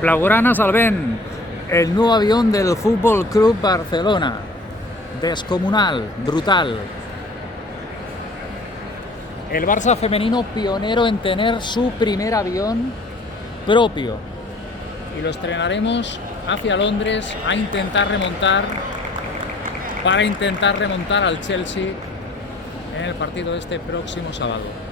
Blaugranes al vent, el nuevo avión del Fútbol Club Barcelona, descomunal, brutal. El Barça femenino pionero en tener su primer avión propio y lo estrenaremos hacia Londres para intentar remontar al Chelsea en el partido este próximo sábado.